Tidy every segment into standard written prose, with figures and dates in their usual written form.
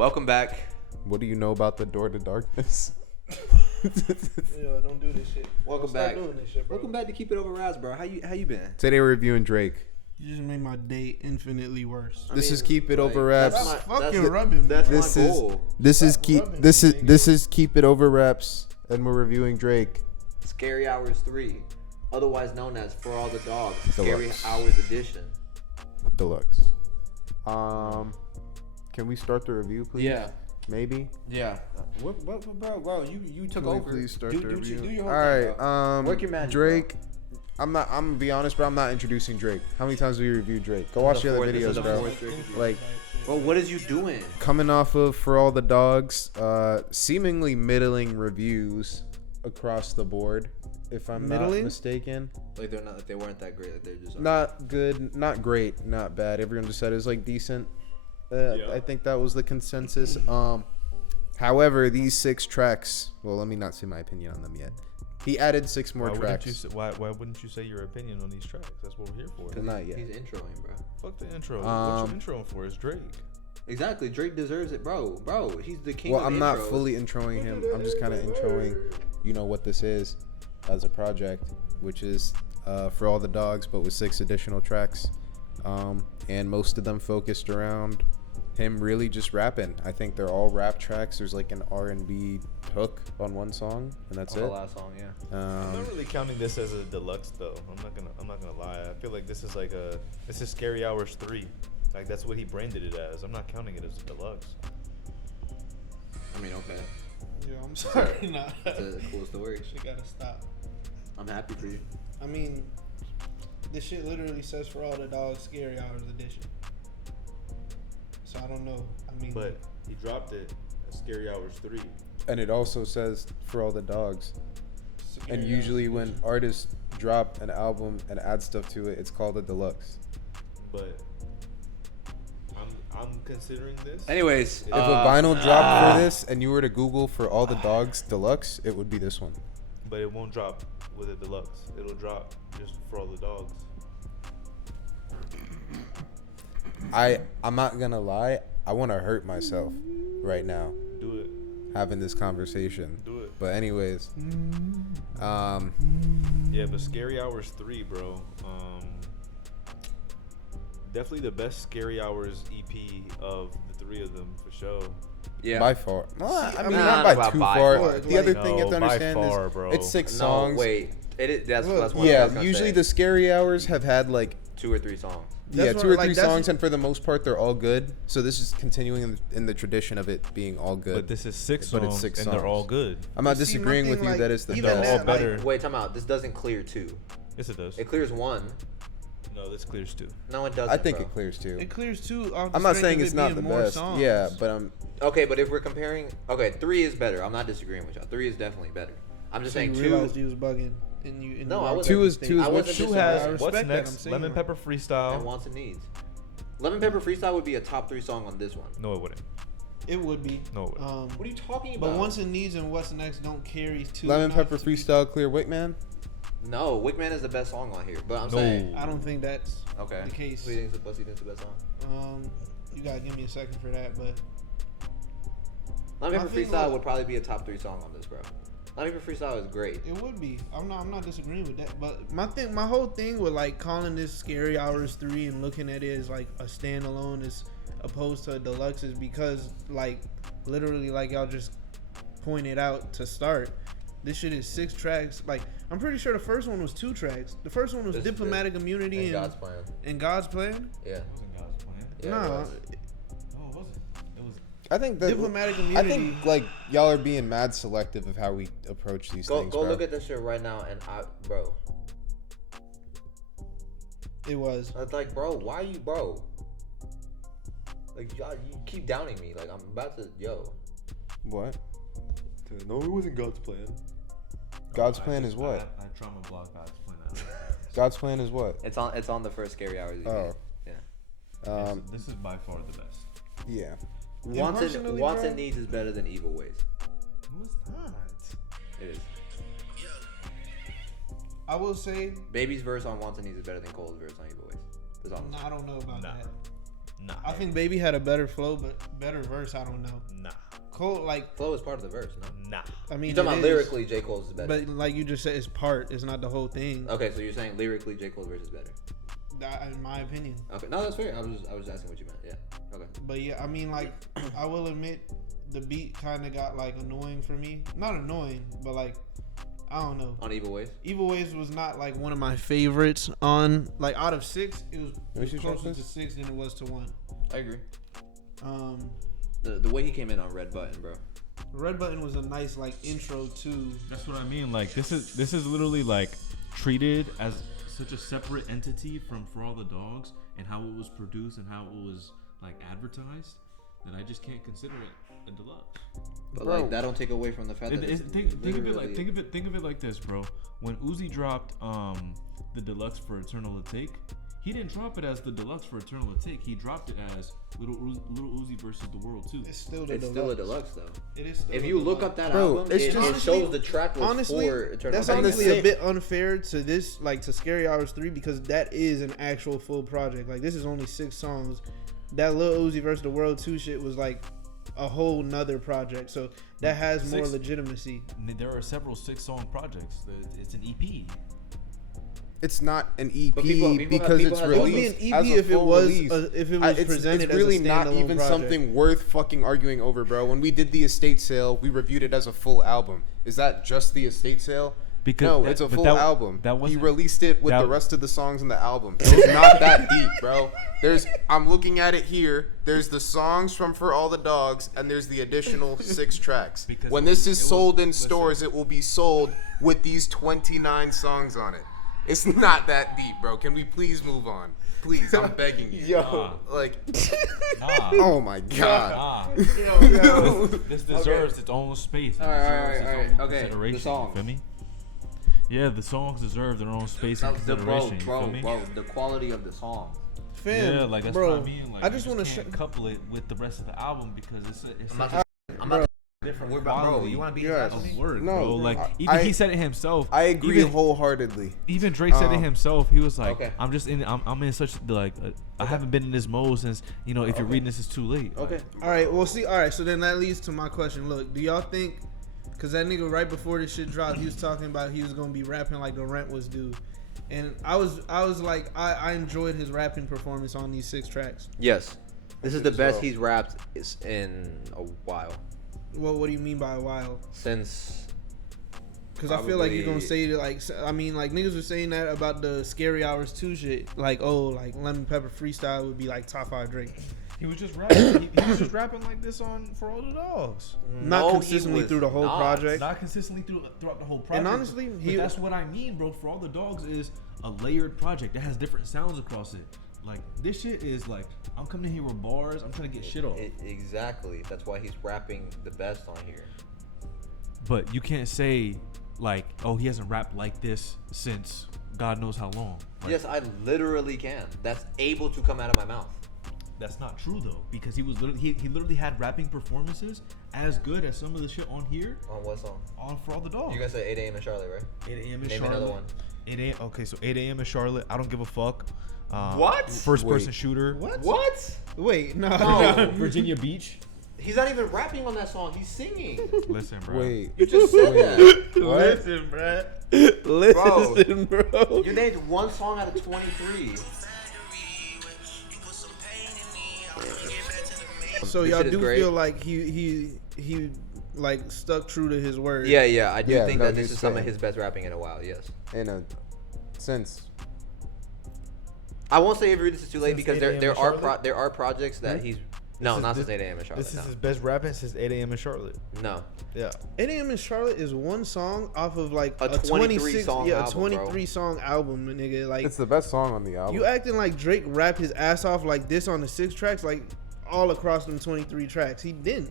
Welcome back. What do you know about the door to darkness? Yo, don't do this shit. Welcome Stop back. doing this shit, bro. Welcome back to Keep It Over Raz, bro. How you been? Today we're reviewing Drake. You just made my day infinitely worse. This is Keep It Over Raps. That's fucking rubbing. That's This my is goal. this is Stop keep rubbing this me, is nigga. this is Keep It Over Raps, and we're reviewing Drake. Scary Hours 3, otherwise known as For All the Dogs, Scary Deluxe. Hours Edition. Deluxe. Can we start the review, please? Yeah. Maybe. Yeah. What bro? You took Can we over. please start do, the do, review? do your All whole right. thing, bro. Work your magic, Drake. I'm gonna be honest, bro. I'm not introducing Drake. How many times have we reviewed Drake? Go watch the other This is videos, the bro. fourth Drake review. Like Bro, what is you doing? coming off of For All the Dogs, seemingly middling reviews across the board, if I'm not Middling? mistaken. Like they weren't that great. Like they're just Not good, not great, not bad. Everyone just said it was like decent. I think that was the consensus. However, these 6 tracks. Well, let me not say my opinion on them yet. He added 6 more tracks. Why wouldn't you say your opinion on these tracks? That's what we're here for. Not yet. He's introing, bro. Fuck the intro. What you introing for? It's Drake. Exactly. Drake deserves it, bro. Bro, he's the king Well, of I'm not intros. fully introing him. I'm just kind of introing, what this is as a project, which is For All the Dogs, but with 6 additional tracks, and most of them focused around him really just rapping. I think they're all rap tracks. There's like an R&B hook on one song, and that's On it. the last song, yeah. I'm not really counting this as a deluxe though. I'm not gonna lie. I feel like this is Scary Hours 3. Like that's what he branded it as. I'm not counting it as a deluxe. I mean, okay. Yo, I'm sorry. Nah. It's a cool story. Shit gotta stop. I'm happy for you. I mean, this shit literally says For All the Dogs Scary Hours Edition. So I don't know. I mean, But he dropped it as Scary Hours 3. And it also says For All the Dogs. Scary And Hours usually when Edition. artists drop an album and add stuff to it, it's called a deluxe. But I'm considering this. Anyways, If a vinyl dropped for this and you were to Google For All the Dogs deluxe, it would be this one. But it won't drop with a deluxe. It'll drop just For All the Dogs. I'm not gonna lie, I want to hurt myself right now Do it. having this conversation. Do it. But anyways, Yeah, but Scary Hours 3, bro. Definitely the best Scary Hours EP of the 3 of them for sure. yeah. by far. Well, I mean, nah, not by not too by far. far. The other Like, thing you have to no, by understand far, is bro. it's 6 No, songs. wait. That's Look, one thing I Yeah, was gonna usually say. the Scary Hours have had like 2 or 3 songs. That's 2 what- or 3 like, that's- songs, and for the most part, they're all good. So this is continuing in the tradition of it being all good. But this is 6 But songs, it's 6 and they're all songs. good. I'm not See, my disagreeing thing, with you like, that it's the even best. all that, better. like, Wait, time out. This doesn't clear 2. Yes, it does. It clears 1. No, this clears 2. No, it doesn't. I think bro. it clears too. it clears too. Off the I'm not strength saying of it's it not being the more best. songs. Yeah, but I'm Okay, but if we're comparing, 3 is better. I'm not disagreeing with y'all. 3 is definitely better. I'm just So saying you 2. realized you was bugging, and you. And No, you I were wasn't. Two is- devastated. two is I what wasn't Two disagreeing. has I respect what's that, I'm next? saying, Lemon like- Pepper Freestyle. And wants and needs. Lemon Pepper Freestyle would be a top 3 song on this one. No, it wouldn't. It would be. No, it wouldn't. What are you talking about? But Once It Needs and What's Next don't carry two. Lemon not Pepper to be- Freestyle Clear Wickman. No, Wickman is the best song on here. But I'm No. saying. I don't think that's Okay. the case. Who do you think's the best song? You gotta give me a second for that, but Lemon I Pepper think Freestyle what- would probably be a top 3 song on this, bro. Lemon Pepper Freestyle is great. it would be. I'm not disagreeing with that. But my whole thing with like calling this Scary Hours 3 and looking at it as like a standalone as opposed to a deluxe is because like literally like y'all just pointed out to start. This shit is 6 tracks. Like I'm pretty sure the first one was 2 tracks. The first one was This is Diplomatic Immunity And and God's Plan. God's Plan. Yeah. It wasn't God's plan. Yeah, it Nah, was. No, it wasn't. It was. I think that Diplomatic I Immunity. think like y'all are being mad selective of how we approach these Go things, go bro. look at this shit right now, and bro. It was. It's like, bro, why you, bro? Like, y'all, you keep downing me. Like, I'm about to, What? No, it wasn't God's plan. God's plan is what? I trauma block God's plan out. God's plan is what? It's on the first Scary Hours. Oh. Yeah. This is by far the best. Yeah. Wants personally, and bro- Needs is better than Evil Ways. No, it's not. It is. I will say, Baby's verse on Wants and Needs is better than Cole's verse on Evil Ways. That's all. I don't know about Nah. that. Nah. I think Baby had a better flow, but better verse. I don't know. Nah. Cole, like, Flow is part of the verse, no? Nah. I mean, You talking it about is, lyrically, J. Cole's is better. but like you just said, it's part. It's not the whole thing. Okay, so you're saying lyrically, J. Cole's verse is better. In my opinion. Okay, no, that's fair. I was asking what you meant. Yeah. Okay. But yeah, I mean, like, I will admit, the beat kind of got like annoying for me. Not annoying, but like, I don't know. On Evil Ways. Evil Ways was not like one of my favorites on like out of 6. It was you closer try to 6 than it was to 1. I agree. Um, The way he came in on Red Button, bro. Red Button was a nice like intro to. That's what I mean. Like this is literally like treated as such a separate entity from For All the Dogs and how it was produced and how it was like advertised that I just can't consider it a deluxe. But Bro. like that don't take away from the fact that Think of it like this, bro. When Uzi dropped the deluxe for Eternal to Take, he didn't drop it as the deluxe for Eternal to Take. He dropped it as Little Uzi versus the World 2. It's still the it's deluxe. still a deluxe though. It is. Still If a you look deluxe. up that Bro, album, it's it just- shows the track was honestly, for Eternal. that's to Take. honestly a bit unfair to this, like to Scary Hours 3, because that is an actual full project. Like this is only 6 songs. That Lil Uzi versus the World 2 shit was like a whole nother project. So that has more 6 legitimacy. There are several 6-song projects. It's an EP. It's not an EP But people because have- it's people have- It would be an released EP as a if it full was release. if it was presented it's really as a not standalone even project. something worth fucking arguing over, bro. When we did the estate sale, we reviewed it as a full album. Is that just the estate sale? Because No, that- it's a but full that- album. that He wasn't- released it with that- the rest of the songs in the album. It's not that deep, bro. I'm looking at it here. There's the songs from For All the Dogs, and there's the additional 6 tracks. Because When it was- this is it was- sold in listen. stores, it will be sold with these 29 songs on it. It's not that deep, bro. Can we please move on? Please, I'm begging you. Nah. Like, Nah. oh my god. Nah. This deserves its own space. It Alright, deserves alright, its own okay, the consideration. You songs. feel me? Yeah, the songs deserve their own space and consideration. You feel me? the quality of the song. Fam, Yeah, like that's bro, what I mean. Like, I just want to can't couple it with the rest of the album because it's I'm such not. a I'm not. different We're about, bro. quality You want to be Yes. of work, No, bro. Like I- even he said it himself. I agree Even, wholeheartedly. even Drake said it himself. He was like, Okay. "I'm just in. I'm in such like. I haven't been in this mode since if you're reading this, it's too late." Okay. All right, well, see, all right, so then that leads to my question. Look, do y'all think, because that nigga right before this shit dropped, he was talking about he was gonna be rapping like the rent was due, and I was like, I enjoyed his rapping performance on these 6 tracks. Yes. This is the as best well. he's rapped in a while Well, what do you mean by a while? since. Because I feel like you're gonna Probably- say that, like, I mean, like niggas were saying that about the Scary Hours 2 shit, like, oh, like Lemon Pepper Freestyle would be like top 5 Drake. He was just rapping. he was just rapping like this on For All the Dogs. Not No, he consistently was through the whole not. project. Not consistently throughout the whole project. And honestly, but he- that's what I mean, bro. For All the Dogs is a layered project that has different sounds across it. Like this shit is like I'm coming in here with bars. I'm trying to get shit off. Exactly. That's why he's rapping the best on here. But you can't say like, oh, he hasn't rapped like this since God knows how long. Like, Yes, I literally can. That's able to come out of my mouth. that's not true though, because he was literally he literally had rapping performances as good as some of the shit on here On what song? on For All the Dogs. You guys said 8 a.m. in Charlotte, right? 8 a.m. in Name Charlotte. another one. 8 a.m. Okay, so 8 a.m. in Charlotte. I don't give a fuck. What? First person Wait. shooter. What? Wait, no. No. Virginia Beach. He's not even rapping on that song. He's singing. Listen, bro. Wait. You just said that. What? Listen, bruh. Listen, bro. You named one song out of 23. So This y'all shit is do great. feel like he like stuck true to his word. Yeah, I do Yeah, think no, that this he's is some of saying- his best rapping in a while. Yes. In a sense, I won't say every this is too late Since because 8 there a.m. there in are Charlotte? there are projects that he's no This is- not since this- 8 a.m. in Charlotte. This is No. his best rapping since 8 a.m. in Charlotte. No. Yeah. 8 a.m. in Charlotte is one song off of like A 23 song a album, 23 song album, nigga. Like it's the best song on the album. you acting like Drake rapped his ass off like this on the 6 tracks, like all across them 23 tracks. He didn't.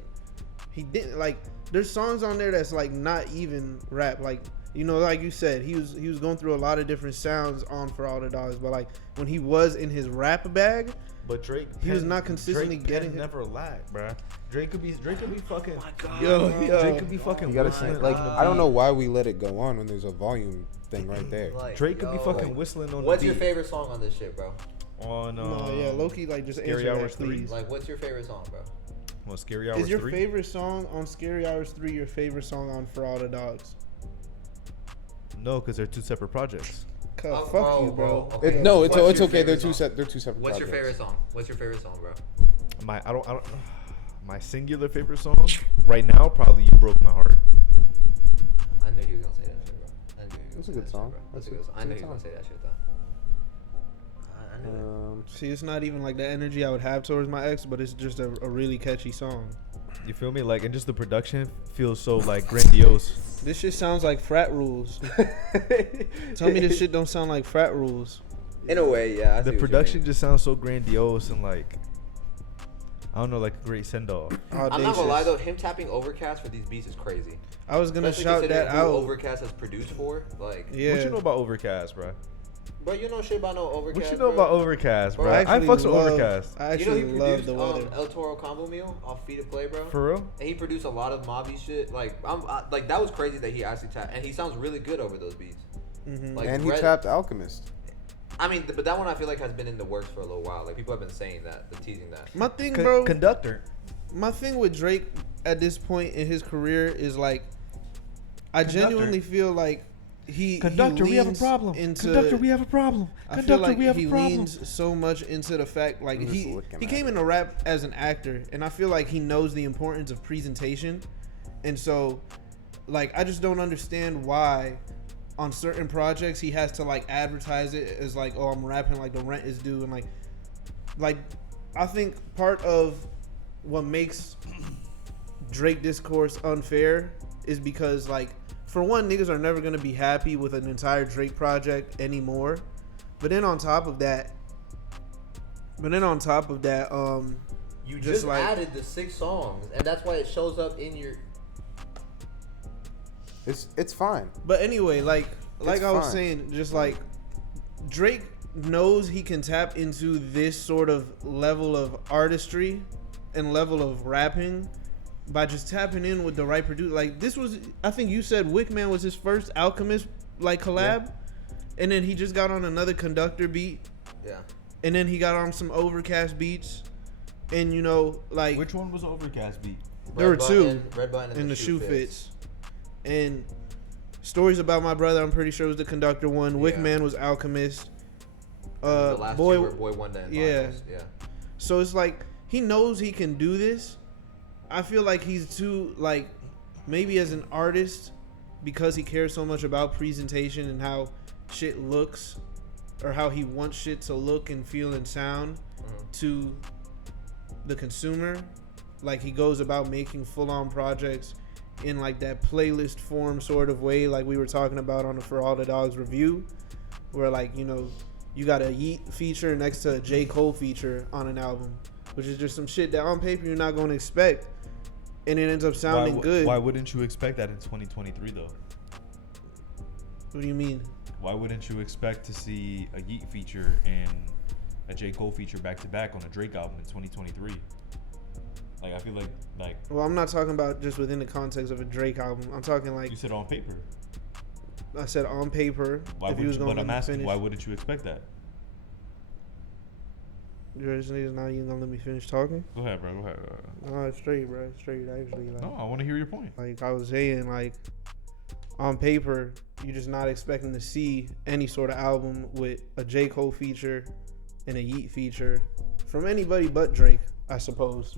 Like there's songs on there that's like not even rap. Like like you said, he was going through a lot of different sounds on For All the Dogs, but like when he was in his rap bag, But Drake, He was not consistently Drake getting pen it. never lack, bruh. Drake could be fucking. Oh my God. yo, Drake could be fucking. You gotta whistling say, like, on the I don't beat. know why we let it go on when there's a volume thing right there. Like, Drake could be yo, fucking like, whistling on What's the your beat. favorite song on this shit, bro? On No, yeah, Loki, like just Scary answer Hours that, 3? please. Like, what's your favorite song, bro? Well, Scary Hours Is your 3? favorite song on Scary Hours 3 your favorite song on For All the Dogs? No, because they're two separate projects. Fuck you, bro. Okay. No, it's What's your okay. They're favorite song? they're two separate. What's your projects. favorite song? What's your favorite song, bro? My singular favorite song right now, probably "You Broke My Heart." I knew he was gonna say that shit, bro. I knew he was That's a gonna good say that song. shit, bro. That's a That's good song. I a knew good he was gonna song. say that shit though. I knew it. See, it's not even like the energy I would have towards my ex, but it's just a really catchy song. You feel me? Like, and just the production feels so like grandiose. This shit sounds like frat rules. Tell me this shit don't sound like frat rules. In a way, yeah. I see The what you production mean. just sounds so grandiose and like, I don't know, like a great send off. I'm not gonna lie though, him tapping Overcast for these beats is crazy. I was gonna Especially shout considering that who out. Overcast has produced for, like. Yeah. What you know about Overcast, bro? But you know shit about no Overcast. What you know bro? about Overcast, bro? Bro, I actually fucks with love- Overcast. I You know he actually love produced the weather. El Toro Combo Meal off Feed to Play, bro. For real? And he produced a lot of Mobby shit. Like like that was crazy that he actually tapped, and he sounds really good over those beats. Mhm. Like And he Red- tapped Alchemist. I mean, but that one I feel like has been in the works for a little while. Like people have been saying that, they're teasing that. My thing, bro. Conductor. My thing with Drake at this point in his career is like, I Conductor. genuinely feel like he Conductor, he we have a leans problem. Into, Conductor, we have a problem. I feel Conductor, like we have he a problem. leans so much into the fact like I'm just he looking came at it. into rap as an actor, and I feel like he knows the importance of presentation, and so like I just don't understand why on certain projects he has to like advertise it as like, oh, I'm rapping like the rent is due, and like I think part of what makes Drake discourse unfair is because like, for one, niggas are never gonna be happy with an entire Drake project anymore. But then on top of that, You just just like- added the 6 songs, and that's why it shows up in your. It's fine. but anyway, like It's I was fine. saying, just like Drake knows he can tap into this sort of level of artistry and level of rapping by just tapping in with the right producer. Like this was, I think you said Wickman was his first Alchemist like collab, and then he just got on another Conductor beat, Yeah. and then he got on some Overcast beats, and you know like Which one was the Overcast beat? There were two. Red Button and the shoe fits. And Stories About My Brother, I'm pretty sure was the Conductor one. Yeah. Wickman was Alchemist. The last Boy, two were Boy Wonder and yeah. Finals. Yeah. so it's like he knows he can do this. I feel like he's too like, maybe as an artist, because he cares so much about presentation and how shit looks, or how he wants shit to look and feel and sound to the consumer. Like he goes about making full-on projects in like that playlist form sort of way, like we were talking about on the For All the Dogs review, where like, you know, you got a Yeet feature next to a J. Cole feature on an album, which is just some shit that on paper you're not going to expect, and it ends up sounding good. Why wouldn't you expect that in 2023 though? What do you mean? Why wouldn't you expect to see a Yeet feature and a J. Cole feature back to back on a Drake album in 2023? Like, I feel like Well, I'm not talking about just within the context of a Drake album. I'm talking like, you said on paper. I said on paper. Why if he would was you, going but to I'm asking, finish, why wouldn't you expect that? This nigga's not even gonna let me finish talking. Go ahead, bro. Go ahead. No, it's straight, bro. It's straight. Actually, like, No, I want to hear your point. like I was saying, like on paper, you're just not expecting to see any sort of album with a J. Cole feature and a Yeet feature from anybody but Drake, I suppose.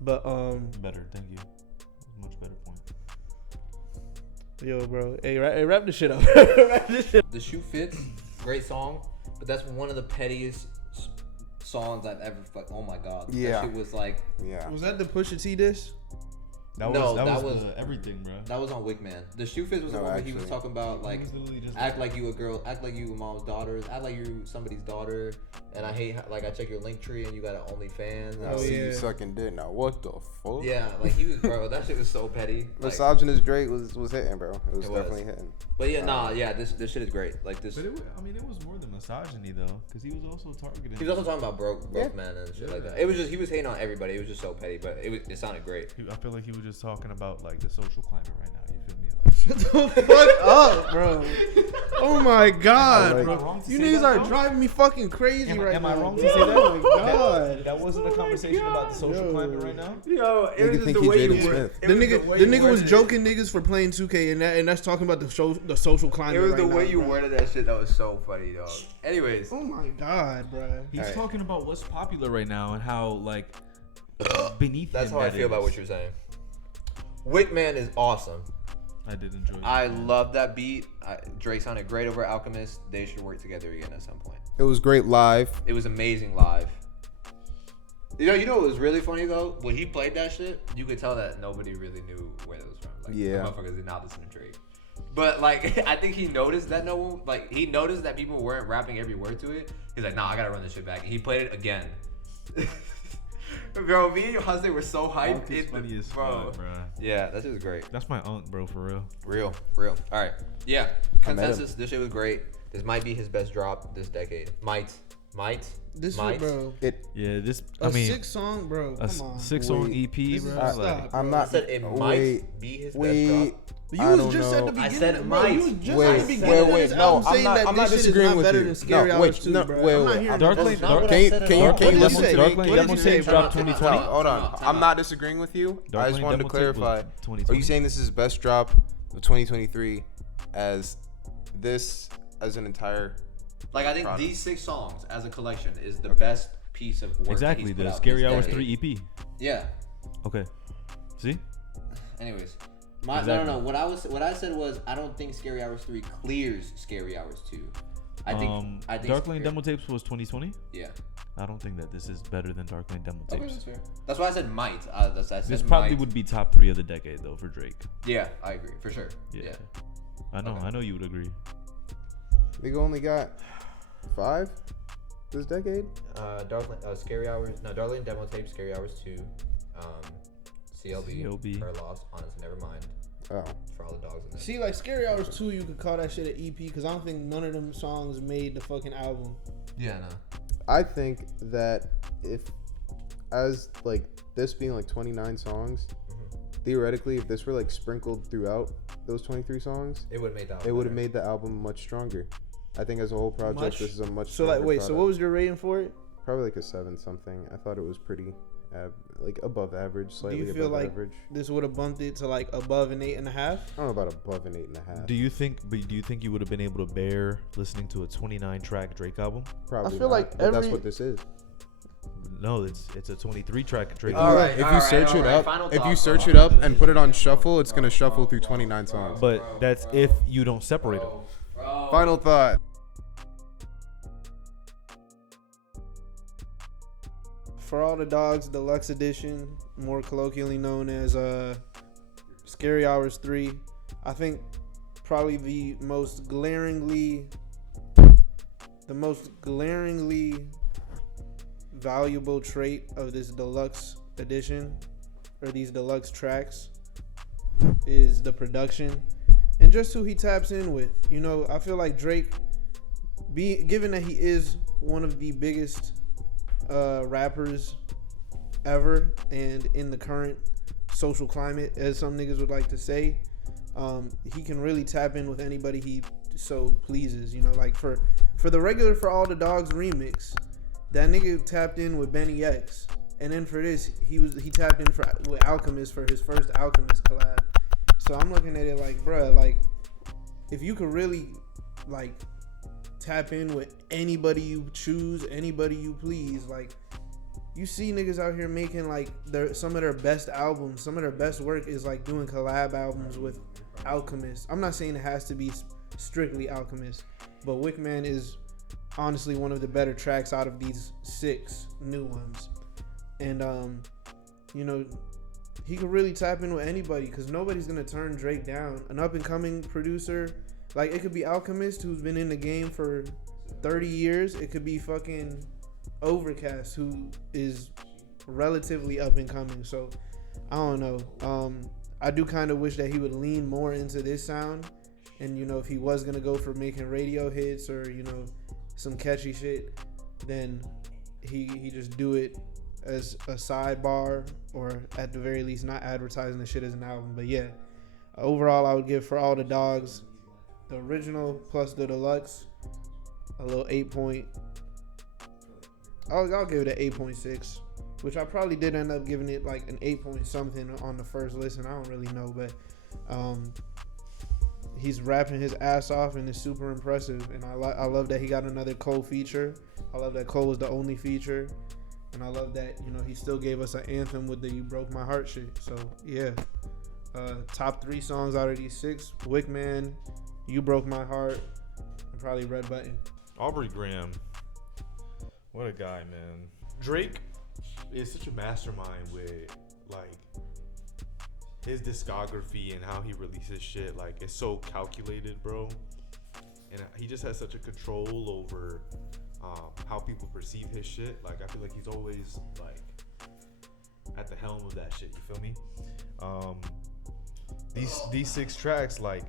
But Better, thank you. Much better point. yo, bro, hey, wrap this shit up. Wrap this shit. The Shoe Fits, great song, but that's one of the pettiest songs I've ever. Oh my god. Yeah. That shit was like. Yeah. Was that the Pusha T diss? That No, was that was- everything, bro. That was on Wickman. The Shoe Fits was the No, one where he was actually. talking about like. It was literally just Act like you a girl. Act like you a mom's daughter. Act like you somebody's daughter. And I hate like I check your link tree and you got an OnlyFans. I Oh, see yeah. you sucking dick now. What the fuck? Yeah, like he was, bro. That shit was so petty. Like, Misogynist Drake was hitting, bro. It was It was. definitely hitting. but yeah, nah, yeah. This shit is great. Like this. But it was more than misogyny though, because he was also targeting. He was also talking about broke Yeah. man and shit Yeah. like that. It was just he was hating on everybody. It was just so petty, but it sounded great. I feel like he was just talking about like the social climate right now. You feel me? Like, Shut the fuck up, bro. Oh my god, Like- bro. Am I wrong to You say niggas that, are though? driving me fucking crazy right Am now. I wrong to bro. say that? Oh my god. That wasn't a conversation about the social climate right now. Yo, it Nigga was just think the he way Jaden you were. Smith. The nigga was joking niggas for playing 2K and that's talking about the social climate. It was right the now, way you bro. worded that shit that was so funny, dog. Anyways, Oh my god, bro. He's Alright. talking about what's popular right now and how like beneath. that's him how I that feel about is. what you're saying. Wickman is awesome. I did enjoy. I that. love that beat. Drake sounded great over Alchemist. They should work together again at some point. It was great live. It was amazing live. You know what was really funny though? When he played that shit, you could tell that nobody really knew where it was from. Like, Yeah. the motherfuckers did not listen to Drake. But like, I think he noticed that no one, like, he noticed that people weren't rapping every word to it. He's like, nah, I gotta run this shit back. And he played it again. Bro, me and Hussein were so hyped. Unc is funny as bro. fuck, bro. Yeah, that shit was great. That's my unc, bro, for real. Real. All right. Yeah. I met him. Consensus. This shit was great. This might be his best drop this decade. Might. This Might. shit, bro. Yeah, this. A I mean, 6-song, bro. a Come on. 6-song Wait. EP, This bro. is- like, stop. I'm I not. said it might be his best Wait. drop. You I was don't just at the know. I beginning, said bro. might. You was just Wait, at the beginning of wait. this No, album I'm saying not. that I'm this not shit is disagreeing not with better you. than Scary No, Hours wait. 2, No, bro. wait, I'm not wait. hearing That's that. not what I Can you said at can you all. can What you did you listen say? to Dark me? Lane What did Demo you say, Tapes bro? dropped Time out, 2020. Hold on. Time I'm out. not disagreeing with you. Dark I just Lane wanted to Demo Tape was clarify. 2020. Are you saying this is best drop of 2023 as this as an entire? Like, I think Product. these 6 songs as a collection is the best piece of work. Exactly, that he's put the out Scary this Hours decade. 3 EP. Yeah. Okay. See? Anyways, Exactly. no. What I said was I don't think Scary Hours 3 clears Scary Hours 2. I think Dark Lane Scary- Demo Tapes was 2020. Yeah. I don't think that this is better than Dark Lane Demo Okay, Tapes. that's fair. That's why I said might. I said This probably might. would be top 3 of the decade though for Drake. Yeah, I agree for sure. Yeah. Yeah. I know. Okay. I know you would agree. They only got 5 this decade. Scary Hours. No, Dark Lane Demo Tape. Scary Hours 2. CLB. Her Loss. Honestly, never mind. Oh, For all the dogs in there. See, like Scary Hours 2, you could call that shit an EP because I don't think none of them songs made the fucking album. Yeah, no. I think that if as like this being like 29 songs, theoretically, if this were like sprinkled throughout those 23 songs, It would have made that. it would have made the album much stronger. I think as a whole project, Much? this is a much So like, stronger wait, so product. what was your rating for it? Probably like a 7 something. I thought it was pretty like above average, Do slightly you feel above like average. this would have bumped it to like above an 8.5? I don't know about above an 8.5. Do you think you would have been able to bear listening to a 29 track Drake album? Probably I feel not, like but that's every- what this is. No, it's a 23 track Drake All album. right, If you all right, search all it right. up, Final if you thoughts, search bro. it up and put it on shuffle, it's gonna shuffle through 29 songs. But that's if you don't separate them. Final thought. For All the Dogs Deluxe Edition, more colloquially known as Scary Hours 3, I think probably the most glaringly valuable trait of this deluxe edition or these deluxe tracks is the production and just who he taps in with. You know, I feel like Drake, given that he is one of the biggest rappers ever and in the current social climate, as some niggas would like to say, he can really tap in with anybody he so pleases. You know, like for the regular For All the Dogs remix, that nigga tapped in with Benny X, and then for this he tapped in with Alchemist for his first Alchemist collab. So I'm looking at it like, bruh, like if you could really like tap in with anybody you choose, anybody you please, like you see niggas out here making like some of their best albums, some of their best work is like doing collab albums with Alchemist. I'm not saying it has to be strictly Alchemist, but Wickman is honestly one of the better tracks out of these 6 new ones. And you know, he could really tap in with anybody because nobody's gonna turn Drake down. An up and coming producer, like it could be Alchemist, who's been in the game for 30 years. It could be fucking Overcast, who is relatively up and coming. So I don't know. I do kind of wish that he would lean more into this sound, and you know, if he was gonna go for making radio hits or you know some catchy shit, then he just do it as a sidebar, or at the very least not advertising the shit as an album. But yeah, overall I would give For All the Dogs the original plus the deluxe, a little 8 point. I'll give it an 8.6, which I probably did end up giving it like an 8 point something on the first listen. I don't really know, but he's rapping his ass off and it's super impressive. And I love that he got another Cole feature. I love that Cole was the only feature. And I love that, you know, he still gave us an anthem with the You Broke My Heart shit. So, yeah. Top 3 songs out of these 6. Wickman, You Broke My Heart, and probably Red Button. Aubrey Graham. What a guy, man. Drake is such a mastermind with, like, his discography and how he releases shit. Like, it's so calculated, bro. And he just has such a control over how people perceive his shit. Like, I feel like he's always, like, at the helm of that shit. You feel me? These 6 tracks, like,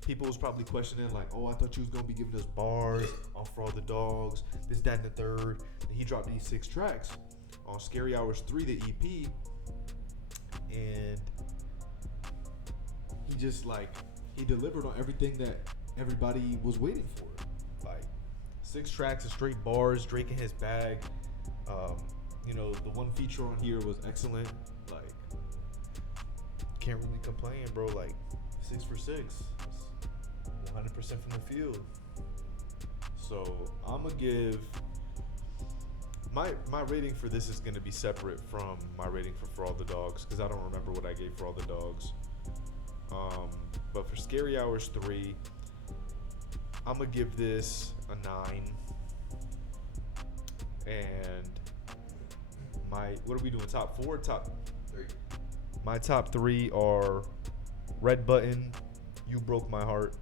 people was probably questioning, like, oh, I thought you was gonna be giving us bars on For All the Dogs, this, that, and the third. And he dropped these 6 tracks on Scary Hours 3, the EP, and he just, like, he delivered on everything that everybody was waiting for. Like, 6 tracks of straight bars, Drake in his bag. You know, the one feature on here was excellent. Like, can't really complain, bro. Like, 6 for 6. 100% from the field. So I'm gonna give my rating for this is gonna be separate from my rating for All the Dogs, because I don't remember what I gave For All the Dogs. But for Scary Hours 3, I'm gonna give this a 9. And what are we doing? Top 4, top 3. My top 3 are Red Button, You Broke My Heart,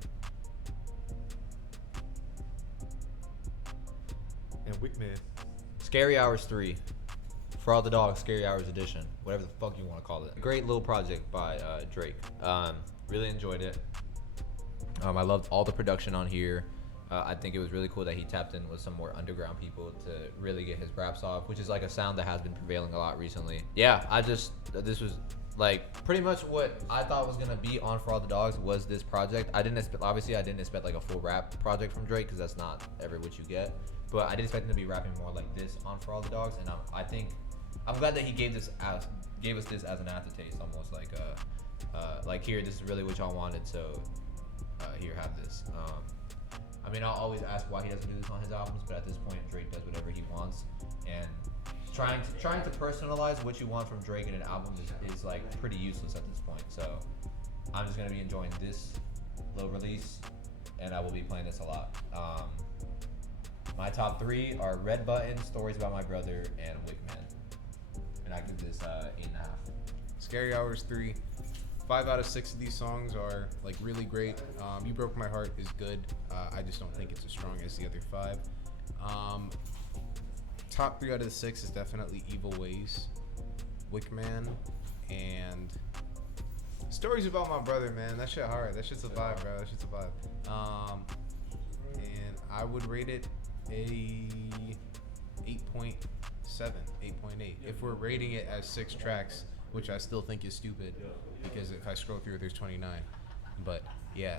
and Wickman. Scary Hours 3. For All the Dogs, Scary Hours Edition. Whatever the fuck you want to call it. Great little project by Drake. Really enjoyed it. I loved all the production on here. I think it was really cool that he tapped in with some more underground people to really get his raps off, which is like a sound that has been prevailing a lot recently. Yeah, this was like pretty much what I thought was gonna be on For All the Dogs was this project. I didn't expect like a full rap project from Drake, because that's not ever what you get. But I didn't expect him to be rapping more like this on For All the Dogs, and I'm glad that he gave us this as an aftertaste, almost like here, this is really what y'all wanted, so here, have this. I mean, I'll always ask why he doesn't do this on his albums, but at this point, Drake does whatever he wants, and trying to personalize what you want from Drake in an album is like pretty useless at this point. So I'm just gonna be enjoying this little release, and I will be playing this a lot. My top 3 are Red Button, Stories About My Brother, and Wickman, and I give this 8.5. Scary Hours 3. 5 out of 6 of these songs are like really great. You Broke My Heart is good. I just don't think it's as strong as the other 5. Top 3 out of the 6 is definitely Evil Ways, Wickman, and Stories About My Brother. Man, that shit hard. That shit's a vibe, bro. That shit's a vibe. And I would rate it a 8.7, 8.8. If we're rating it as 6 tracks, which I still think is stupid, because if I scroll through, there's 29. But yeah,